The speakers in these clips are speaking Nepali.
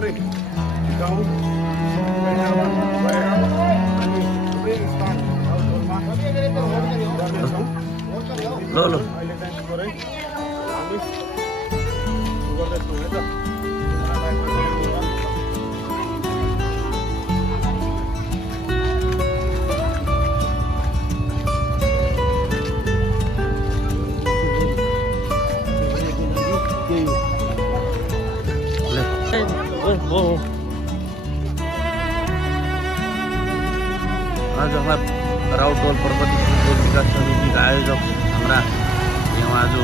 परे गाउँ भएर अनि सबै स्थान गाउँमा गर्नेछौँ। ल ल अहिले चाहिँ परे हामी गर्दैछौँ है त। आज हमारा राउटोल प्रगति विकास समिति का आयोजक हमारा यहाँ आज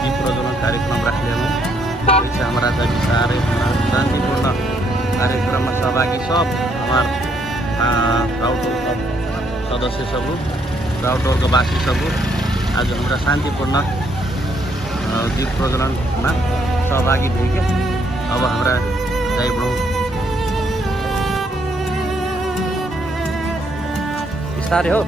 दीप प्रज्वलन कार्यक्रम रखले हूँ। इससे हमारा सभी सारे शांतिपूर्ण कार्यक्रम में सहभागी सब हमारा राउटोल सदस्य सब राउटोल का वासी सब आज हमारा शांतिपूर्ण दीप प्रज्वलन में सहभागी थे। अब हमारा जाई बढ़ो सारे हो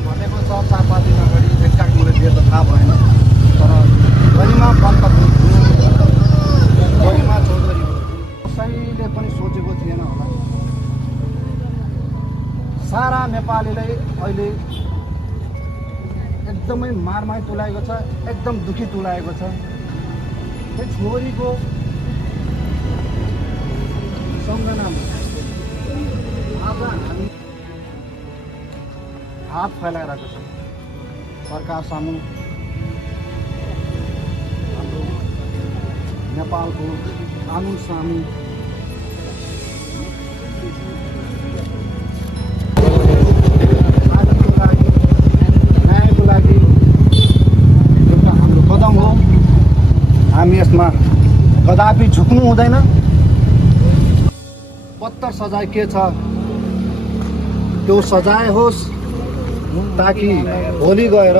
भनेको छ 4-5 दिन अगाडि एक्ज्याक्ट मलाई डेट त थाहा भएन, तर गरिमा पन्तको गरिमा चौधरी कसैले पनि सोचेको थिएन होला। सारा नेपालीलाई अहिले एकदमै मारमार तुलाएको छ, एकदम दुखी तुलाएको छ। त्यो छोरीको सम्झनामा आज हामी हात फैलाइरहेको छ सरकार सामु, हाम्रो नेपालको कानुन सामु। न्यायको लागि एउटा हाम्रो कदम हो। हामी यसमा कदापि झुक्नु हुँदैन। बदतर सजाय के छ त्यो सजाय होस्, ताकि भोलि गएर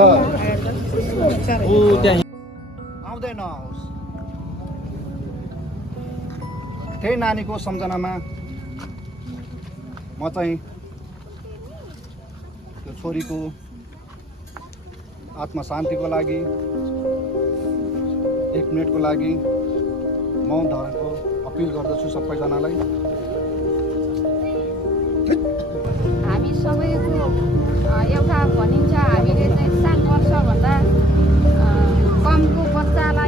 आउँदै नआओस्। त्यही नानीको सम्झनामा म चाहिँ त्यो छोरीको आत्मा शान्तिको लागि 1 मिनटको लागि मौन धारणको अपिल गर्दछु सबैजनालाई। हामी सबैको एउटा भनिन्छ हामीले चाहिँ 7 वर्षभन्दा कमको बच्चालाई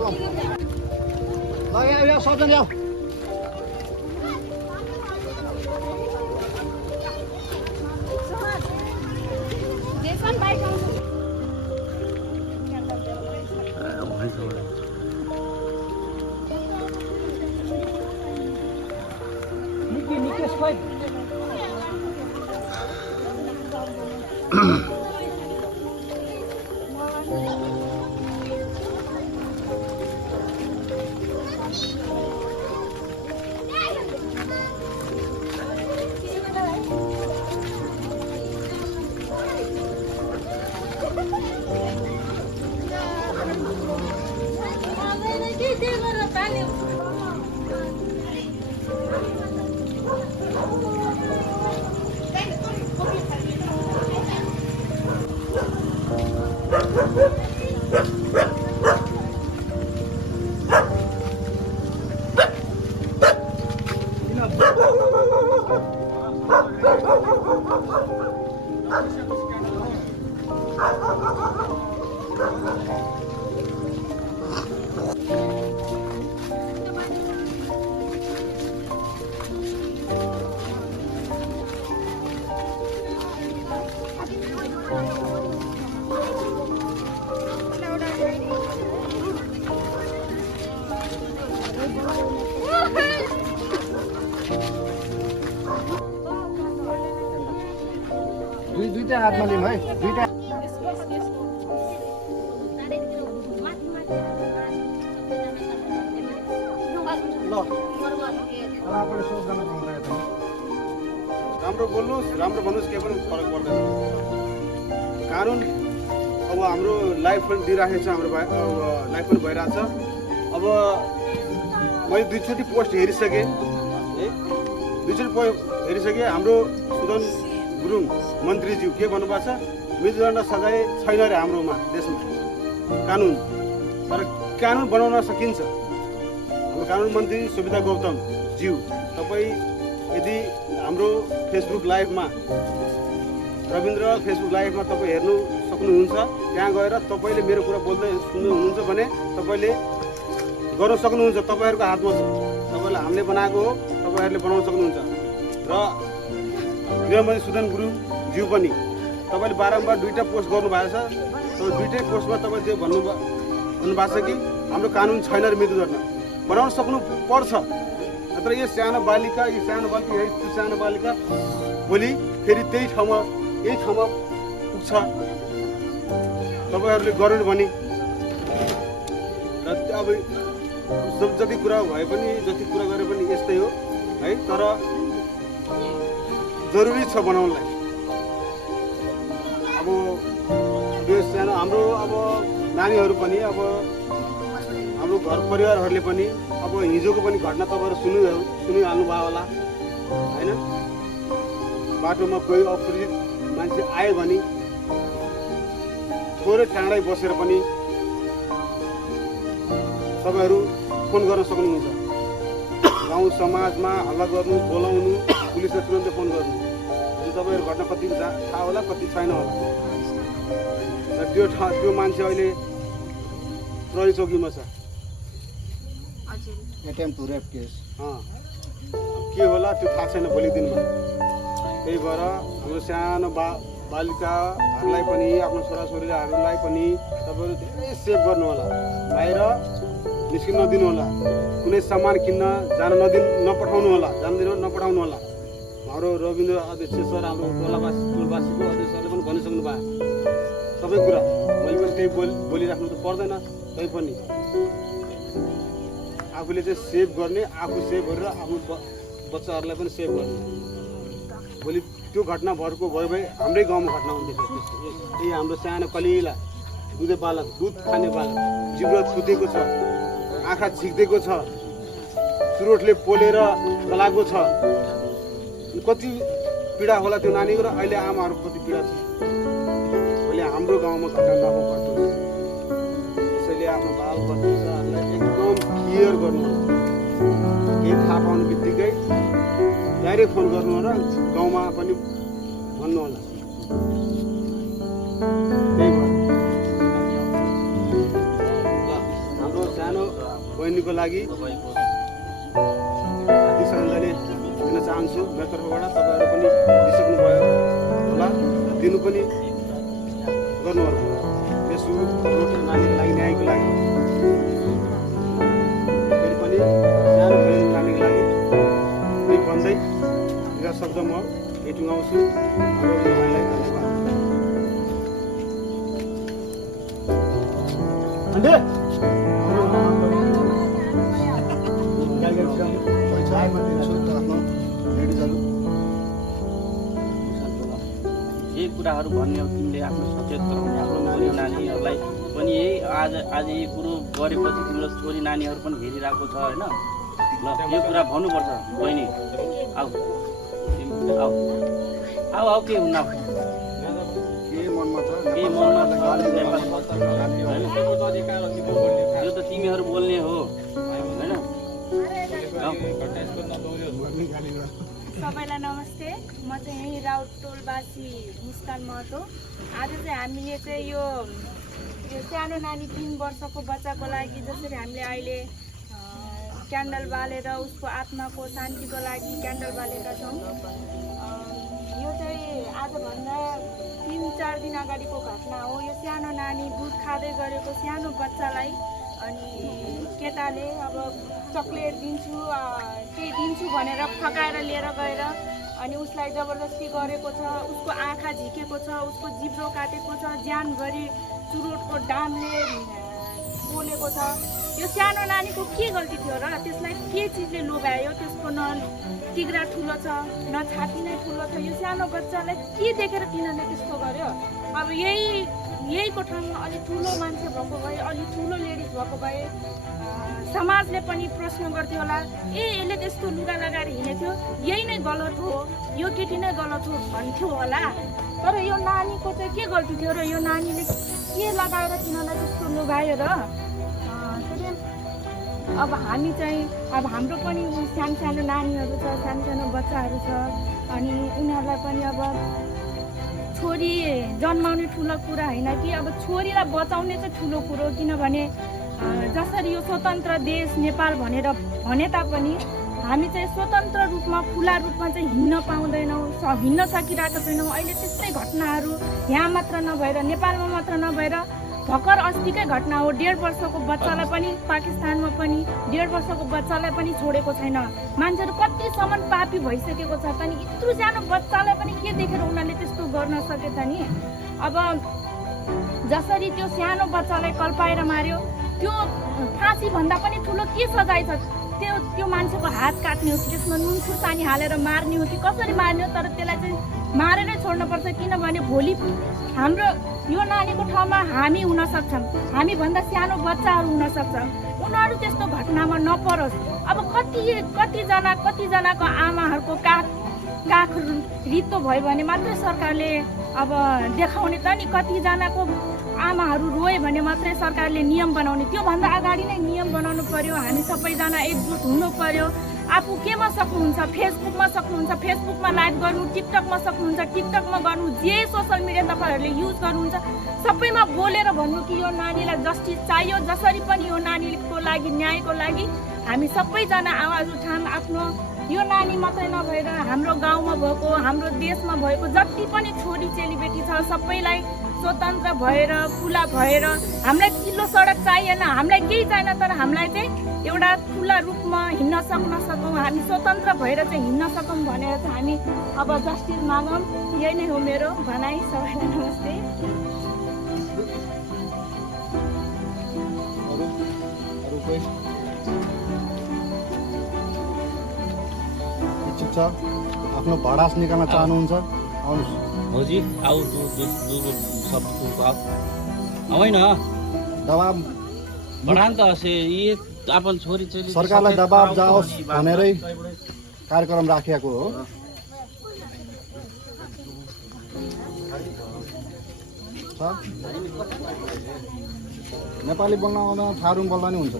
अब ल यहाँ सर्जन यहाँ जेसन बाइक आउँछ निकेश खोइ दुईटा हातमा लिउँ है दुईटा राम्रो बोल्नुहोस् राम्रो भन्नुहोस् केही पनि फरक पर्दैन कानुन अब हाम्रो लाइफ पनि दिइराखेको छ हाम्रो लाइफ पनि भइरहेछ अब मैले दुईचोटि पोस्ट हेरिसकेँ है दुईचोटि हेरिसकेँ हाम्रो सुदन गुरुङ मन्त्रीज्यू के भन्नुभएको छ मृत्युदण्ड सजाय छैन अरे हाम्रोमा देशमा कानुन तर कानुन बनाउन सकिन्छ हाम्रो कानुन मन्त्री सुविधा गौतम ज्यू तपाईँ यदि हाम्रो फेसबुक लाइभमा रविन्द्र फेसबुक लाइभमा तपाईँ हेर्नु सक्नुहुन्छ त्यहाँ गएर तपाईँले मेरो कुरा बोल्दै सुन्नुहुन्छ भने तपाईँले गर्न सक्नुहुन्छ तपाईँहरूको हातमा छ तपाईँलाई हामीले बनाएको हो तपाईँहरूले बनाउन सक्नुहुन्छ र गृहमन्त्री सुदन गुरुङज्यू पनि तपाईँले बारम्बार दुईवटा पोस्ट गर्नुभएको छ तपाईँ दुईटै पोस्टमा तपाईँ जे भन्नुभएको छ कि हाम्रो कानुन छैन र मृत्युदण्ड बनाउन सक्नु पर्छ नत्र यो सानो बालिका भोलि फेरि त्यही ठाउँमा पुग्छ तपाईँहरूले गर्नु भने र अब जति कुरा भए पनि जति कुरा गरे पनि यस्तै हो है तर जरुरी छ बनाउनलाई अब यो सानो हाम्रो अब नानीहरू पनि अब हाम्रो घर परिवारहरूले पनि अब हिजोको पनि घटना तपाईँहरू सुनिहाल्नु भयो होला होइन बाटोमा कोही अपरिचित मान्छे आयो भने थोरै टाढै बसेर पनि तपाईँहरू फोन गर्न सक्नुहुन्छ गाउँ समाजमा हल्ला गर्नु बोलाउनु पुलिसले तुरन्तै फोन गर्नु अनि तपाईँहरू घटना कति थाहा होला कति छैन होला र त्यो मान्छे अहिले प्रहरी चौकीमा छ एटेम्प टु रेप केस के होला त्यो थाहा छैन भोलि दिनमा त्यही भएर हाम्रो सानो बालिकाहरूलाई पनि आफ्नो छोराछोरीहरूलाई पनि तपाईँहरू धेरै सेभ गर्नु होला बाहिर निस्किन नदिनु होला कुनै सामान किन्न नपठाउनु होला नपठाउनु होला हाम्रो रविन्द्र अध्यक्ष सर हाम्रो टोलवासीको अध्यक्ष सरले पनि भनिसक्नु भयो सबै कुरा मैले पनि त्यही बोलिराख्नु त पर्दैन तै पनि आफूले चाहिँ सेभ गर्ने आफू सेभ गरेर आफ्नो बच्चाहरूलाई पनि सेभ गर्ने भोलि त्यो घटना भरको भयो भए हाम्रै गाउँमा घटना हुन्थ्यो यही हाम्रो सानो कलिला दुध खाने बालक जिब्रो छुटेको छ आँखा झिक्देको छ चुरोटले पोलेर गलाएको छ कति पीडा होला त्यो नानीको र अहिले आमाहरूको कति पीडा छ भोलि हाम्रो गाउँमा घटना नहुनुपर्छ त्यसैले आफ्नो बाल बच्चाहरूलाई एकदम केयर गर्नु होला केही थाहा पाउनु बित्तिकै डाइरेक्ट फोन गर्नु होला गाउँमा पनि भन्नु होला त्यही भएर हाम्रो सानो लागि तपाईँको दिशालाई दिन चाहन्छु। मेरो तर्फबाट तपाईँहरू पनि दिइसक्नुभयो होला, दिनु पनि गर्नु होला। फेसबुक रोड नानीको लागि, न्यायको लागि, फेरि पनि सानो बहिनी नानीको लागि यही भन्दै यिनीहरू शब्द म यही टुङ्गाउँछु। हाम्रो भाइलाई धन्यवाद। यही कुराहरू भन्ने हो, तिमीले आफ्नो सचेत गराउने आफ्नो छोरी नानीहरूलाई पनि यही आज यही कुरो गरेपछि तिम्रो छोरी नानीहरू पनि हेरिरहेको छ होइन। ल यो कुरा भन्नुपर्छ बहिनी। आऊ आऊ आऊ आऊ, के हुन्न के मनमा छ केही मनमा छ होइन, यो त तिमीहरू बोल्ने हो होइन। सबैलाई नमस्ते। म चाहिँ यहीँ राउटोलवासी मुस्कान महतो। आज चाहिँ हामीले चाहिँ यो सानो नानी 3 वर्षको बच्चाको लागि जसरी हामीले अहिले क्यान्डल बालेर उसको आत्माको शान्तिको लागि क्यान्डल बालेका छौँ। यो चाहिँ आजभन्दा 3-4 दिन अगाडिको घटना हो। यो सानो नानी दुध खाँदै गरेको सानो बच्चालाई अनि केटाले अब चक्लेट दिन्छु केही दिन्छु भनेर फकाएर लिएर गएर अनि उसलाई जबरजस्ती गरेको छ। उसको आँखा झिकेको छ, उसको जिब्रो काटेको छ, ज्यानभरि चुरोटको डामले पोलेको छ। यो सानो नानीको के गल्ती थियो र? त्यसलाई के चिजले लोभ्यायो? त्यसको न तिग्रा ठुलो छ न छाती नै ठुलो छ। यो सानो बच्चालाई के देखेर किनले त्यस्तो गर्यो? अब यहीको ठाउँमा अलिक ठुलो मान्छे भएको भए, अलिक ठुलो लेडिज भएको भए समाजले पनि प्रश्न गर्थ्यो होला, यसले त्यस्तो लुगा लगाएर हिँडेथ्यो, यही नै गलत हो, यो केटी नै गलत हो भन्थ्यो होला। तर यो नानीको चाहिँ के गल्ती थियो र? यो नानीले के लगाएर किनलाई त्यस्तो लुगायो र? अब हामी चाहिँ अब हाम्रो पनि सानो नानीहरू छ, सानो बच्चाहरू छ अनि उनीहरूलाई पनि अब छोरी जन्माउने ठुलो कुरा होइन कि अब छोरीलाई बचाउने चाहिँ ठुलो कुरो। किनभने जसरी यो स्वतन्त्र देश नेपाल भने तापनि हामी चाहिँ स्वतन्त्र रूपमा खुला रूपमा चाहिँ हिँड्न पाउँदैनौँ, हिँड्न सकिरहेको छैनौँ। अहिले त्यस्तै घटनाहरू यहाँ मात्र नभएर नेपालमा मात्र नभएर भर्खर अस्तिकै घटना हो। 1.5 वर्षको बच्चालाई पनि पाकिस्तानमा पनि 1.5 वर्षको बच्चालाई पनि छोडेको छैन। मान्छेहरू कतिसम्म पापी भइसकेको छ त नि। यत्रो सानो बच्चालाई पनि के देखेर उनीहरूले त्यस्तो गर्न सके त नि? अब जसरी त्यो सानो बच्चालाई कल्पाएर मार्यो, त्यो फाँसी भन्दा पनि ठुलो के सजाय छ? त्यो मान्छेको हात काट्ने हो कि त्यसमा नुन खुर्सानी हालेर मार्ने हो कि कसरी मार्ने हो? तर त्यसलाई चाहिँ मारेरै छोड्नुपर्छ। किनभने भोलि हाम्रो यो नानीको ठाउँमा हामी हुन सक्छौँ, हामीभन्दा सानो बच्चाहरू हुन सक्छ। उनीहरू त्यस्तो घटनामा नपरोस्। अब कतिजनाको आमाहरूको काख रित्तो भयो भने मात्रै सरकारले अब देखाउने त नि। कतिजनाको आमाहरू रोए भने मात्रै सरकारले नियम बनाउने। त्योभन्दा अगाडि नै नियम बनाउनु पर्यो। हामी सबैजना एकजुट हुनु पर्यो। आफू केमा सक्नुहुन्छ? फेसबुकमा सक्नुहुन्छ, फेसबुकमा लाइभ गर्नु, टिकटकमा सक्नुहुन्छ, टिकटकमा गर्नु, जे सोसल मिडिया तपाईँहरूले युज गर्नुहुन्छ सबैमा बोलेर भन्नु कि यो नानीलाई जस्टिस चाहियो। जसरी पनि यो नानीको लागि न्यायको लागि हामी सबैजना आवाज उठाऊँ। आफ्नो यो नानी मात्रै नभएर हाम्रो गाउँमा भएको, हाम्रो देशमा भएको जति पनि छोरी चेलीबेटी छ सबैलाई स्वतन्त्र भएर खुला भएर हामीलाई चिल्लो सडक चाहिएन, हामीलाई केही चाहिएन। तर हामीलाई चाहिँ एउटा खुला रूपमा हिँड्न सकौँ, हामी स्वतन्त्र भएर चाहिँ हिँड्न सकौँ भनेर चाहिँ हामी अब जस्टिस मागौँ। यही नै हो मेरो भनाइ। सबैलाई नमस्ते। इच्छुक छ आफ्नो भडास निकाल्न चाहनुहुन्छ? आउनुहोस्। हो जी, आऊ सब होइन दबाब बढ़ान त हसे ये अपन छोरी चेली सरकारलाई दबाब जाओस् भनेरै कार्यक्रम राखिएको हो। नेपाली बोल्न आउँदैन, थारू बोल्दा नि हुन्छ।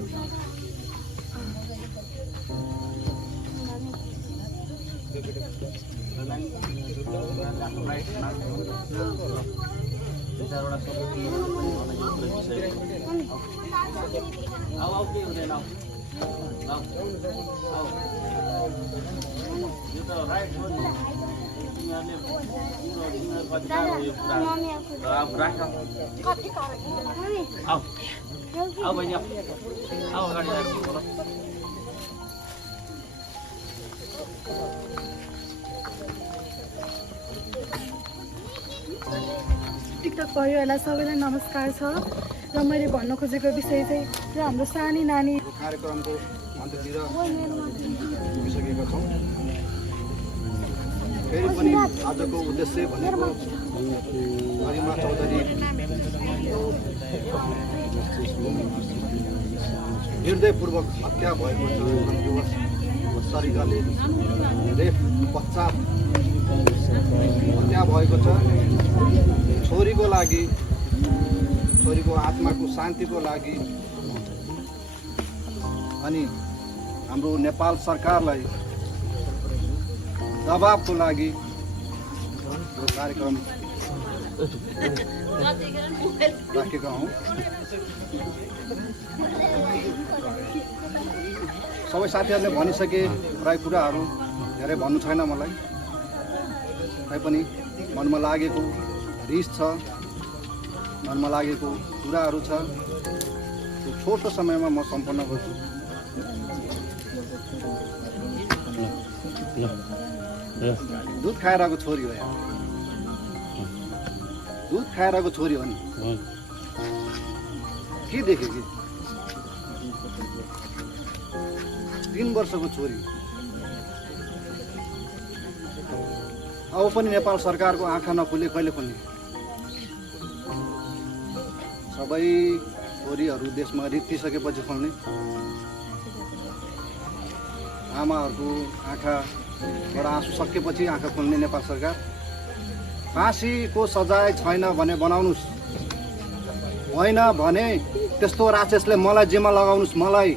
आऊ के हुँदैन यो त राइट हो नि तिमीहरूले तिमीहरूको अधिकार हो यो कुरा अब राख आऊ बहिनी आऊ अगाडि आएर बोल टिकटक परिवारलाई सबैलाई नमस्कार छ र मैले भन्न खोजेको विषय चाहिँ र हाम्रो सानी नानी कार्यक्रमको अन्त्यतिर पुगिसकेका छौँ। फेरि पनि आजको उद्देश्य भनेको गरिमा चौधरी निर्दयपूर्वक हत्या भएको छ। युवक तरिकाले रेप पश्चात हत्या भएको छ। छोरीको लागि, छोरीको आत्माको शान्तिको लागि अनि हाम्रो नेपाल सरकारलाई दबाबको लागि यो कार्यक्रम राखेका हौँ। सबै साथीहरूले भनिसके प्राय कुराहरू, धेरै भन्नु छैन मलाई। तैपनि मनमा लागेको रिस छ, मनमा लागेको कुराहरू छ, त्यो छोटो समयमा म सम्पन्न गर्छु। दुध खाएरको छोरी हो यहाँ, दुध खाएरको छोरी हो नि। के देख्यो कि 3 वर्षको छोरी। अब पनि नेपाल सरकारको आँखा नखुले कहिले खुल्ने? सबै छोरीहरू देशमा रित्तिसकेपछि खोल्ने। आमाहरूको आँखाबाट आँसु सकेपछि आँखा खोल्ने नेपाल सरकार। फाँसीको सजाय छैन भने बनाउनुहोस्, होइन भने त्यस्तो राक्षसले मलाई जिम्मा लगाउनुहोस्। मलाई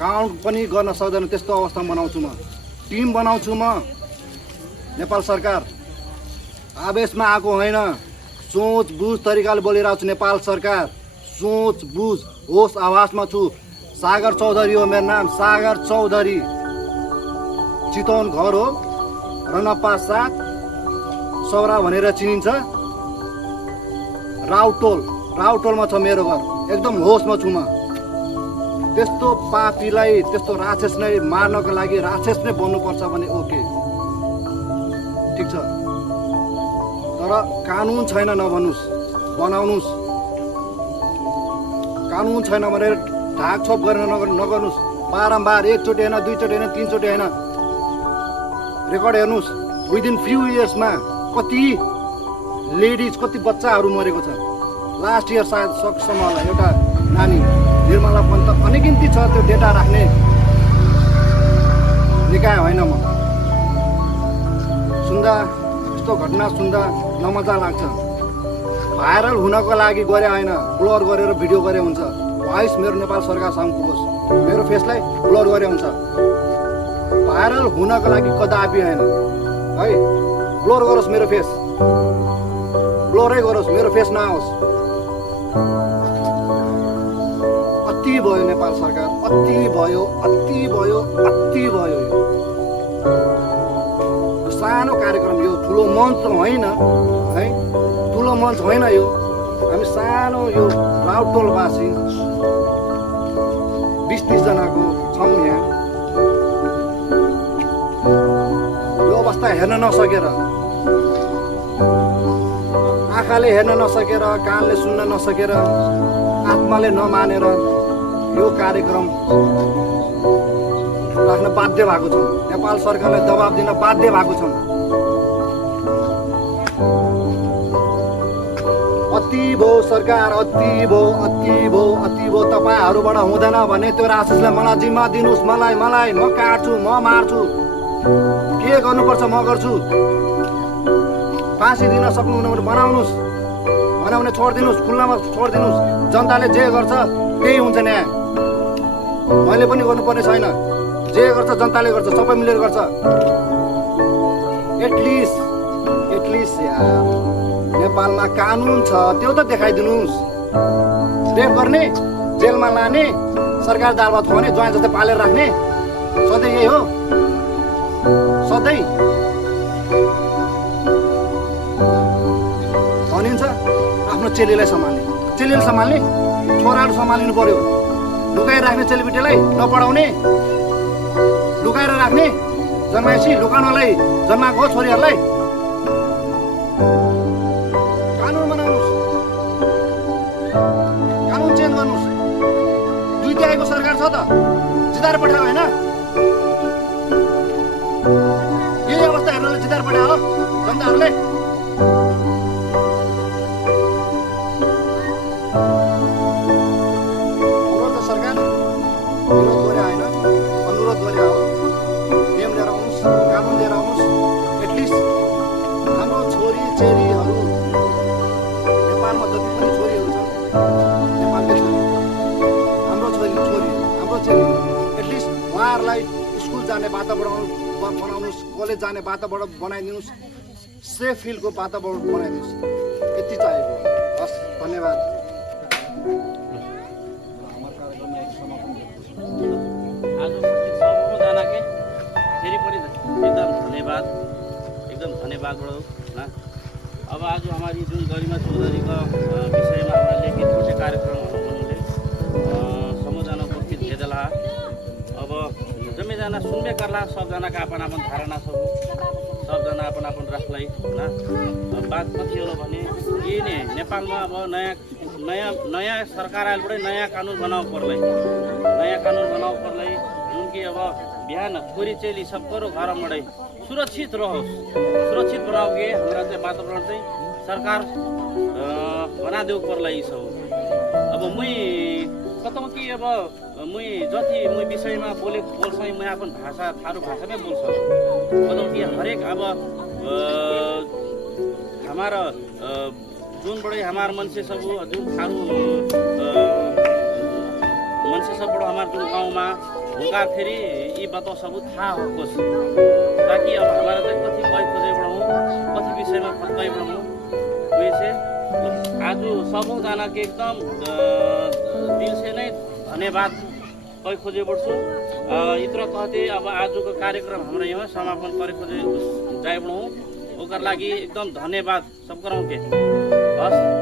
काउन्ट पनि गर्न सक्दैन त्यस्तो अवस्था बनाउँछु म। टिम बनाउँछु म। नेपाल सरकार आवेशमा आएको होइन, सोच बुझ तरिकाले बोलिरहेको छु। नेपाल सरकार सोच बुझ होस आवाजमा छु। सागर चौधरी हो मेरो नाम, सागर चौधरी। चितवन घर हो, रनप्पा 7 सौरा भनेर चिनिन्छ। राउटोलमा छ मेरो घर। एकदम होसमा छु म। त्यस्तो पापीलाई, त्यस्तो राक्षस नै मार्नको लागि राक्षस नै बन्नुपर्छ भने ओके, ठिक छ। तर कानुन छैन नभन्नुहोस्, बनाउनुहोस्। कानुन छैन भने ढाकछोप गरेर नगर्नुहोस्। बारम्बार, एकचोटि होइन, दुईचोटि होइन, 3 चोटि होइन, रेकर्ड हेर्नुहोस्। विदिन फ्यु इयर्समा कति लेडिज, कति बच्चाहरू मरेको छ। लास्ट इयर सायद सक्सम्म होला एउटा नानी निर्मला पन्त। अनेकिन्ती छ त्यो डेटा राख्ने निकाय होइन म। सुन्दा, यस्तो घटना सुन्दा नमजा लाग्छ। भाइरल हुनको लागि गरे होइन, ब्लर गरेर भिडियो गरे हुन्छ। भोइस मेरो नेपाल सरकारसँग पुगोस्, मेरो फेसलाई ब्लर गरे हुन्छ। भाइरल हुनको लागि कदापि होइन है। ब्लर गरोस् मेरो फेस, ब्लरै गरोस्, मेरो फेस नआओस्। अति भयो नेपाल सरकार, अति भयो, अति भयो, अति भयो। यो सानो कार्यक्रम, यो ठुलो मञ्च होइन है, ठुलो मञ्च होइन यो। हामी सानो यो राउटोलवासी 20-30 जनाको छौँ यहाँ। यो अवस्था हेर्न नसकेर, आँखाले हेर्न नसकेर, कानले सुन्न नसकेर, आत्माले नमानेर यो कार्यक्रम राख्न बाध्य भएको छौँ। नेपाल सरकारलाई दबाब दिन बाध्य भएको छौँ। अति भो सरकार, अति भो, अति भो, अति भो। तपाईँहरूबाट हुँदैन भने त्यो राक्षसलाई मलाई जिम्मा दिनुहोस्। मलाई म काट्छु, म मार्छु। के गर्नुपर्छ म गर्छु। फाँसी दिन सक्नुहुन्न भने बनाउनुहोस्, भन भने छोडिदिनुहोस्, खुल्लामा छोडिदिनुहोस्। जनताले जे गर्छ त्यही हुन्छ न्याय। मैले पनि गर्नुपर्ने छैन, जे गर्छ जनताले गर्छ, सबै मिलेर गर्छ। एटलिस्ट नेपालमा कानुन छ त्यो त देखाइदिनुहोस्। रेप गर्ने जेलमा लाने सरकार दाल भात खुवाउने ज्वाइँ जस्तै पालेर राख्ने सधैँ यही हो सधैँ भनिन्छ आफ्नो चेलीलाई सम्हाल्ने छोराहरू सम्हालिनु पर्यो लुकाएर राख्ने चेलीबेटीलाई नपढाउने लुकाएर राख्ने जन्माएपछि लुकाउनलाई जन्माएको हो छोरीहरूलाई कानुन बनाउनुहोस् कानुन चेन्ज गर्नुहोस् दुईटी आएको सरकार छ त जिताएर पठायो होइन यही अवस्था हेर्नलाई जिताएर पठायो हो जनताहरूले सरकार विरोध गरे होइन अनुरोध गरे हो नियम लिएर आउनुहोस् कानुन लिएर आउनुहोस् एटलिस्ट हाम्रो छोरी चेलीहरू नेपालमा जति पनि छोरीहरू छन् नेपालकै छोरी हाम्रो चेली एटलिस्ट उहाँहरूलाई स्कुल जाने वातावरण बनाउनुहोस् कलेज जाने वातावरण बनाइदिनुहोस् सेफ फिल्डको वातावरण बनाइदिनुहोस् यति चाहिएको हस् धन्यवाद आज सबैजना के फेरि पनि एकदम धन्यवाद बडो ना अब आज हमारी जुन गरिमा चौधरीको विषयमा हमरा लेखित कुनै कार्यक्रमहरू बनाउँदै सबैजना उपस्थित भेदला अब जम्मैजना सुन्बे गर्ला सबजनाका अपन अपन धारणा सब सबजना अपन अपन राख्दै ना बात कति हो भने के ने नेपालमा अब नयाँ सरकार आएलबाटै नयाँ कानुन बनाउनु पर्लै जुन कि अब बिहान छोरी चेली सबको घरबाटै सुरक्षित रहोस् सुरक्षित बनाओगे हमरा चाहिँ वातावरण चाहिँ सरकार बनादेऊ पर्ला यी सब अब मुई कतौ कि अब मुई जति मुई विषयमा बोल्छ मैं अपन भाषा थारू भाषामै बोल्छ कतौ कि हरेक अब हमारा जुन बड़े हमार मान्छे सब जुन थारू मान्छे सबबाट हमार जुन गाउँमा हुँदा फेरि यी बताउ सब थाहा होस् ताकि अब हमारा चाहिँ कति गए खोजे बढाउँ कति विषयमा गए बढाउँ उयो आज सबैजना के एकदम दिल से नै धन्यवाद गए खोजे बढ्छु इत्र कहते अब आजको कार्यक्रम हाम्रो यहाँ समापन गरे खोजे जाए बढाउँ ओकर लागि एकदम धन्यवाद सब गरौँ के हस्